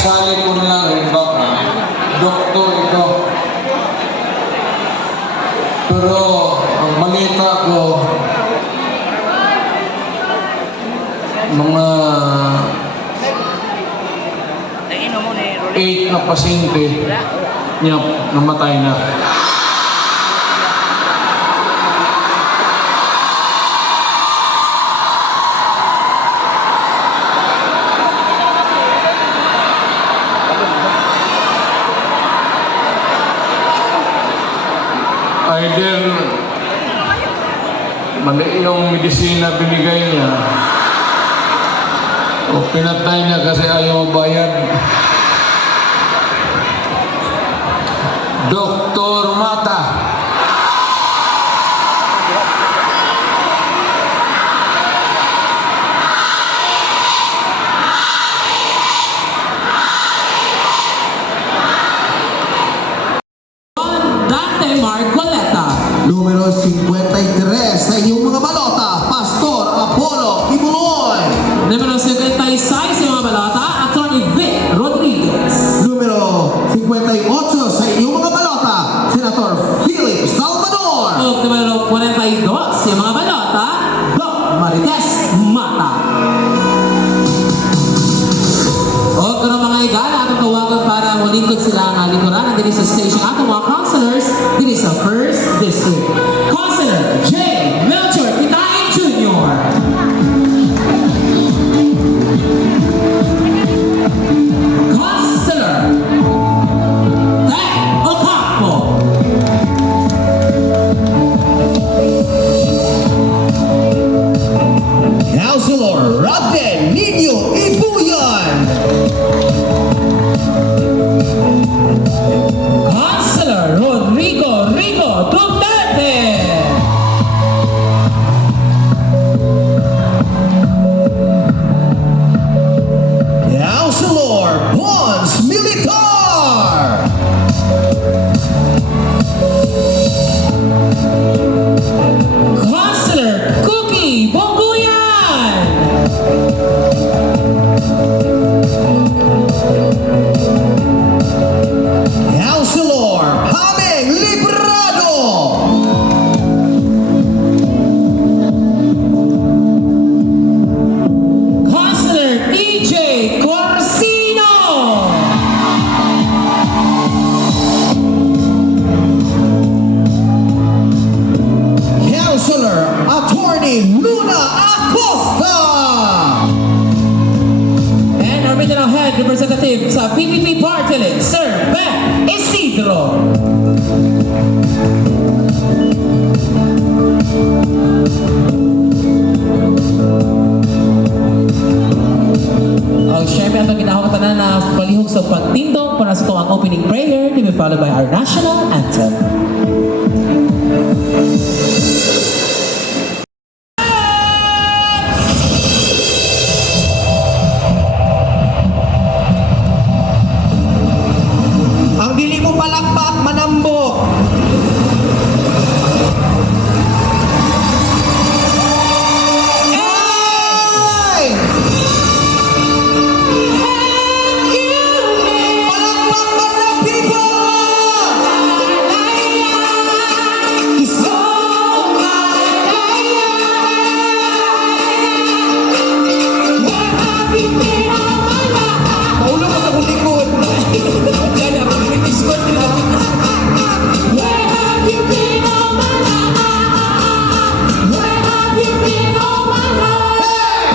kasali ko na rin baka doktor ito. Pero ang balita ko, mga 8 na pasyente niya namatay na. Either mali yung medisina binigay niya o pinatay niya kasi ayaw bayad. Dr. Mata. Numero 53 sa inyong mga balota, Pastor Apollo Ibuloy. Numero 56 sa mga balota, Attorney Vic Rodriguez. Numero 58 sa inyong mga balota, Senator Philip Salvador. O numero 42 sa mga balota, Doc Marites Mata. O kung mga igala, atong tawagan para mulingkod sila ang likuran dito sa station atong mga counselors dito sa 1st District. Councilor J. Melchor Kitain Jr. Councilor Ted Ocampo. Councilor Rodden Nino Ibuyan. Councilor Rodrigo Duterte. Councilor Pons Militar. Councilor Cookie Bonguyan. Councilor Hameng Librado. Councilor EJ Corsino. Councilor Attorney Luna Acosta. And our regional head representative sa PPP Party List, Sir Ben Isidro. Siyempre, ang ginahawag tanan na palihog sa pagtindog para sa tuwang opening prayer to be followed by our national anthem. Ang dili mo palakpak manambok. Hey! Palakpak man ng people! Maulong ko sa bulikod. Yan ang pinipiskot nila. Where have you been all my life? Where have you been all my life?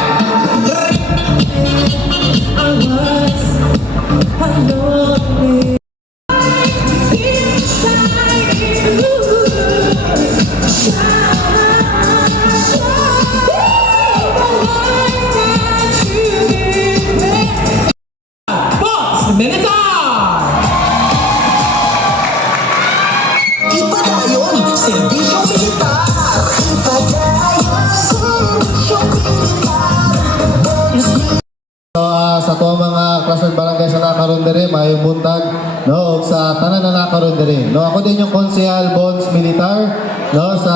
I was alone. Boss Militar! Ipadayon, serbisyong militar. Ipadayon, serbisyong militar. Sa to mga mga cluster barangay sa nakaroon diri, mayong buntag, no, sa tanan na nakaroon diri. No, ako din yung konsehal Bonds Militar, no, sa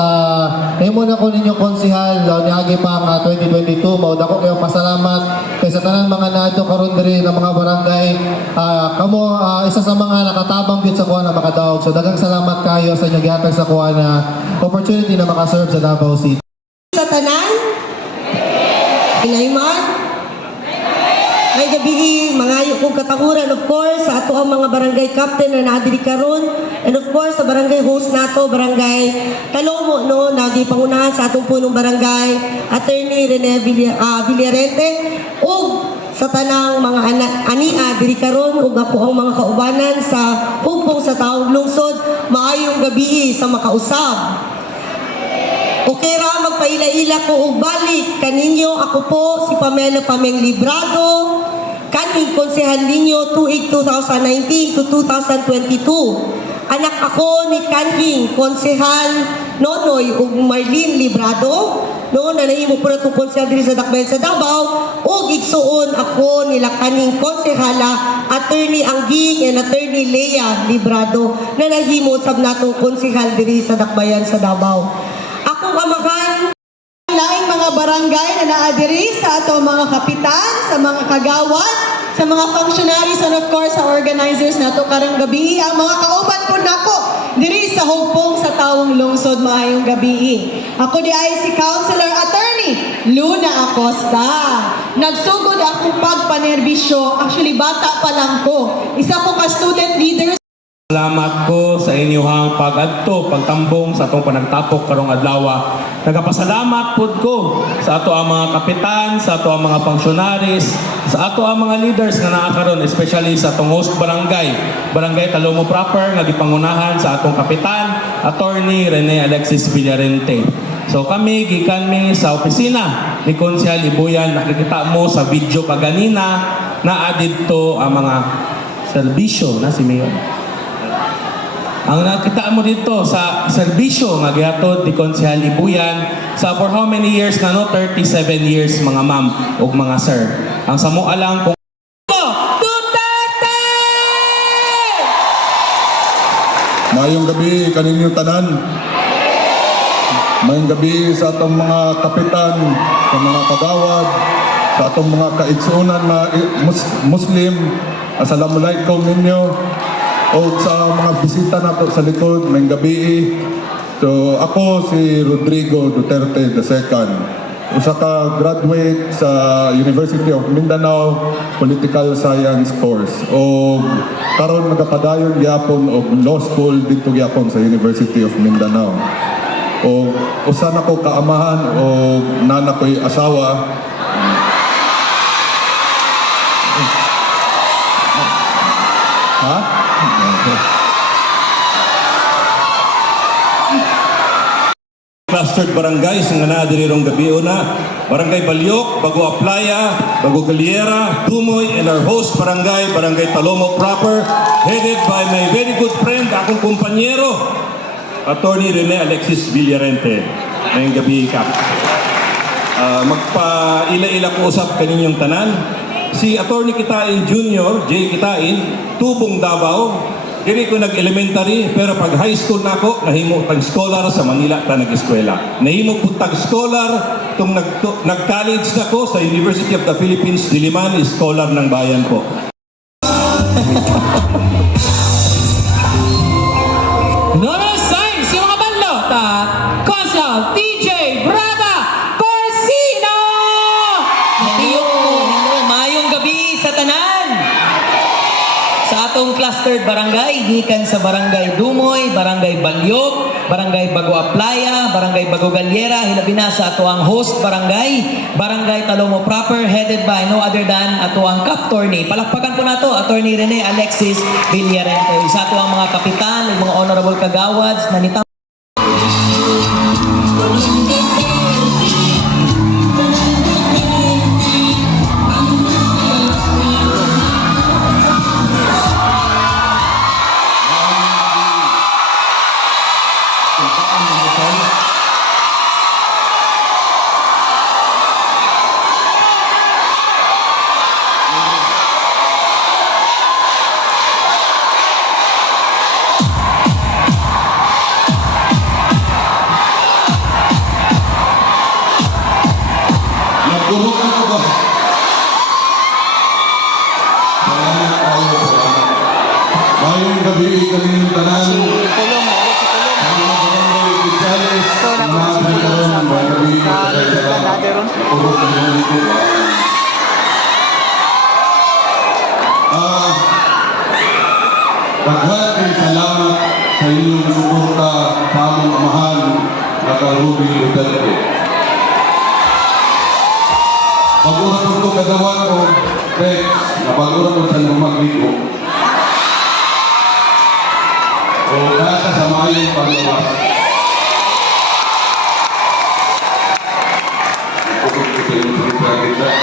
nahimo na ko ninyo konsehal, no, niagi pa nga 2022, mao dako kayo pasalamat kay sa tanan mga naadto karon diri ng mga barangay, kamo isa sa mga nakatabang gyud sa kuha na makadaog. So daghang salamat kayo sa inyo gihatag sa kuha na opportunity na makaserve sa Davao City. Sa tanan? Inayman? Ay gabi, mangayo kong katakuran, of course, sa ato ang mga barangay captain na naadiri karon, and of course, sa barangay host nato, barangay Talomo, no, nagi pangunahan sa atong punong barangay, Attorney Rene Villarente, ug sa tanang mga ania diri karon ug ako ang mga kaubanan sa hugpong sa taong lungsod, maayong gabi sa makausab. Okay ra, magpaila-ila ko og balik kaninyo. Ako po si Pamela Pameng Librado, kaning konsehal ninyo tuig 2019 to 2022. Anak ako ni kanhing konsehal Nonoy ug Marlene Librado, no, na nahimo po na itong konsehal diri sa Dakbayan sa Davao, ug igsuon ako nila kaning konsehala Attorney Angging and Attorney Lea Librado na nahimo sab natong konsehal diri sa Dakbayan sa Davao. Akong amahan laing mga barangay na naadiri sa ato mga kapitan, sa mga kagawad, sa mga functionaries and of course sa organizers nato karong gabi, ang mga kauban po nako diri sa hugpong sa taong lungsod. Maayong gabi. Ako di ay si Councilor Attorney Luna Acosta. Nagsugod akong pagpanerbisyo, actually bata pa lang ko. Isa ko ka student leader. Salamat ko sa inyong pag-adto, pagtambong sa atong panagtapok karong adlaw. Nagapasalamat pud ko sa ato ang mga kapitan, sa ato ang mga functionaries, sa ato ang mga leaders nga naa karon, especially sa atong host barangay, Barangay Talomo proper nga gipangunahan sa atong kapitan, Attorney Rene Alexis Villarente. So kami gikan mi sa opisina ni Konsehal Ibuyan, nakikita mo sa video kaganina na adito ang mga serbisyo na si Mayor. Ang nakita mo dito sa serbisyo nga gihatod ni Konsehal Ibuyan sa for how many years na, no? 37 years mga ma'am ug mga sir. Ang samo alang kung Duterte! Mayong gabi kaninyong tanan. Mayong gabi sa atong mga kapitan, sa mga kagawad, sa atong mga kaigsuunan na Muslim. Assalamualaikum ninyo. O sa mga bisita nato sa likod, may gabi. So ako si Rodrigo Duterte II. Usa ka graduate sa University of Mindanao Political Science course. O karon nagapadayon gyapon og law school dito gyapon sa University of Mindanao. O usa na ko kaamahan o nana ko'y asawa. Ha? clustered barangays nga naa diri rong gabi una, Barangay Balyok, Bago Aplaya, Bago Galiera, Dumoy, and our host barangay, Barangay Talomo proper, headed by my very good friend, akong kumpanyero, Attorney Rene Alexis Villarente. Ngayong gabi ka. Magpa-ila-ila ko usap kaninyong tanan. Si Attorney Kitain Jr., J. Kitain, tubong Davao. Dili ko nag-elementary, pero pag high school na ako, nahimo tag scholar sa Manila ta nag-eskwela. Nahimo po tag scholar, tung nag-college na ko sa University of the Philippines, Diliman, scholar ng bayan po. Normal signs, yung mga bandot, Konsehal TJ Brada Corsino! Mayong gabi sa tanan. Sa atong clustered barangay, gikan sa Barangay Dumoy, Barangay Balyok, Barangay Bago Aplaya, Barangay Bago Galiera, hilabi na sa ato ang host barangay, Barangay Talomo proper, headed by no other than ato ang Attorney. Palakpakan po nato, Attorney Rene Alexis Villarente. Sa ato ang mga kapitan, mga honorable kagawads, na nitang gabi kanilang tanan. Ang mga barangay opisyalis, mga kailangan ng mga gabi kanilang puro kanilang kuhaan. Daghang salamat sa inyong suporta sa among amahan na Ruby Duterte. Pag-urat ko kagawan ko text na pag-urat ko sa magligo o kata sa mayong paglawas. Pagod ko sa inyong suporta.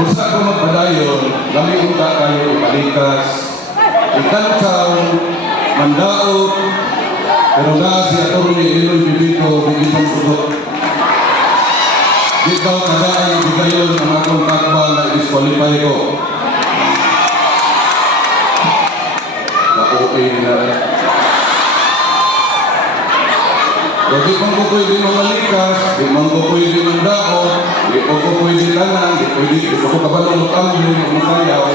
Usa ko magpadayon, lami unta kayo ibalikas, ikansaw, mandaot, pero na si Atty. Eloy Bibito, bigitong sudot. Di daw kagay, di kayo ng akong takbal na disqualify ko. Na-okay na rin. Pero di man ko pwede mamalikas, di man ko pwede mandaot, di ko pwede tanan, di ko kabalong utangin, di ko masayaw.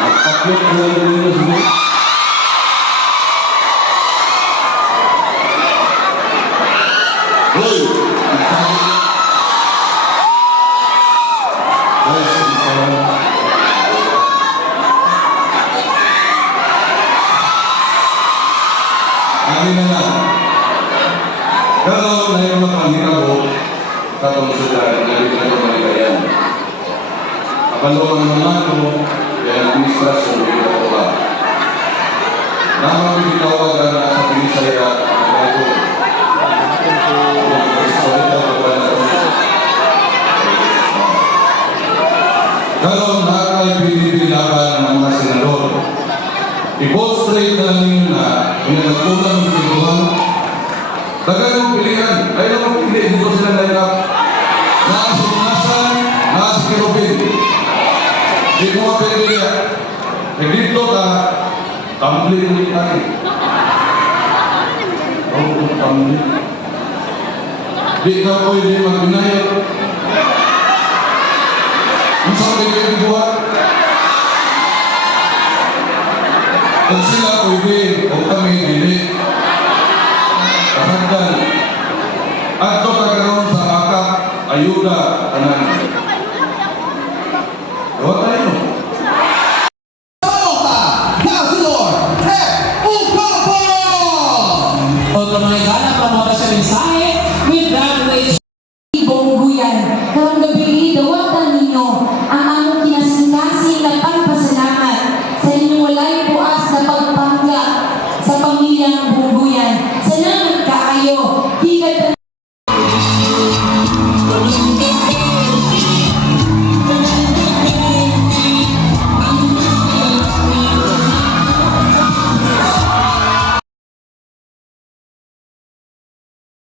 Nagpaklot na lang ninyo sa Hoy! Amin na lang. Pero na yung mapanghirap ko, katong sudan, galing na yung maligayan. Kapalungan naman ko, yung administrasyon, yung ako ba. Naman pinitawagan na sa Pinisaya, ako. Pero nakakay pinipilaban ng mga senador. I-postrate na lang ninyo na pinagkulang ng pilihan. Tagal mong pilihan. Ayaw mong pili. Dito silang line up. Naasumnasan, naasikirupin. Di mo mapilihan. Nagdito ka, tumbling ulit tayo. Oo, tumbling. Di ka pwede mag-inayot. Ang sabi kayo buhat. Kung sila pwede, o kami hindi. Kasagdan. At ito kaganoon sa akak, ayuda, kanan.